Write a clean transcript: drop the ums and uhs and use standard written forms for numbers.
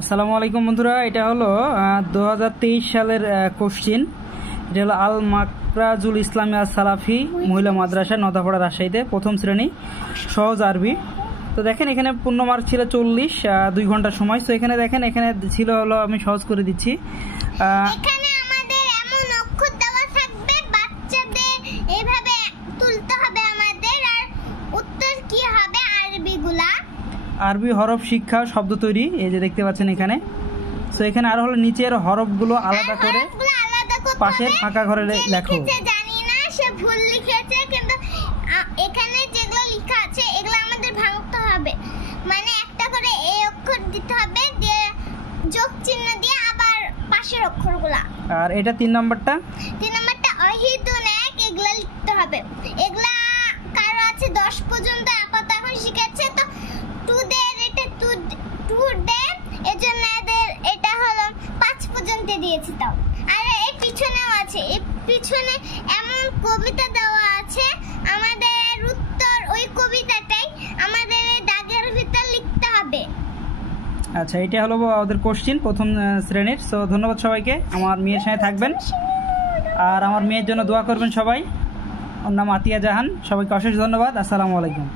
আসসালামু আলাইকুম বন্ধুরা, এটা হলো 2023 সালের কোশ্চিন। এটা হলো আল মাকরাজুল ইসলামিয়া সালাফি মহিলা মাদ্রাসা, নদাপাড়া, রাজশাহীতে, প্রথম শ্রেণী, সহজ আরবি। তো দেখেন এখানে পূর্ণ মার্ক ছিল 40, 2 ঘন্টা সময়। তো এখানে দেখেন এখানে ছিল হলো, আমি সহজ করে দিচ্ছি। এখানে আমাদের এমন অক্ষর দেওয়া থাকবে, বাচ্চাদের এইভাবে তুলতে হবে আমাদের। আর উত্তর কি হবে আরবিগুলা, আরবি হরফ শিক্ষা, শব্দ তৈরি, এই যে দেখতে পাচ্ছেন এখানে। তো এখানে আর হলো নিচের হরফগুলো আলাদা করে পাশের ফাঁকা ঘরে লেখো। জানি না সে ভুল লিখেছে, কিন্তু এখানে যেগুলো লেখা আছে এগুলো আমাদের ভাঙতে হবে। মানে একটা করে এই অক্ষর দিতে হবে, দিয়ে যোগ চিহ্ন দিয়ে আবার পাশের অক্ষরগুলা। আর এটা 3 নম্বরটা অহিদুন এক, এগুলা লিখতে হবে। এগুলা কারো আছে 10 পর্যন্ত, আপাতত এখন শিখেছে। তো টুদের এটা টুদের, এজন্য এদের এটা হলো 5 পর্যন্ত দিয়েছি। তাও আর এই পিছনেও আছে, এই পিছনে এমন কবিতা দেওয়া আছে, আমাদের উত্তর ওই কবিতাটাই আমাদের এই দাগের ভিতর লিখতে হবে। আচ্ছা, এটা হলো ওদের কোশ্চিন প্রথম শ্রেণীর। সো ধন্যবাদ সবাইকে। আমার মেয়ের সঙ্গে থাকবেন আর আমার মেয়ের জন্য দোয়া করবেন সবাই। ওর নাম আতিয়া জাহান। সবাইকে অশেষ ধন্যবাদ। আসসালামু আলাইকুম।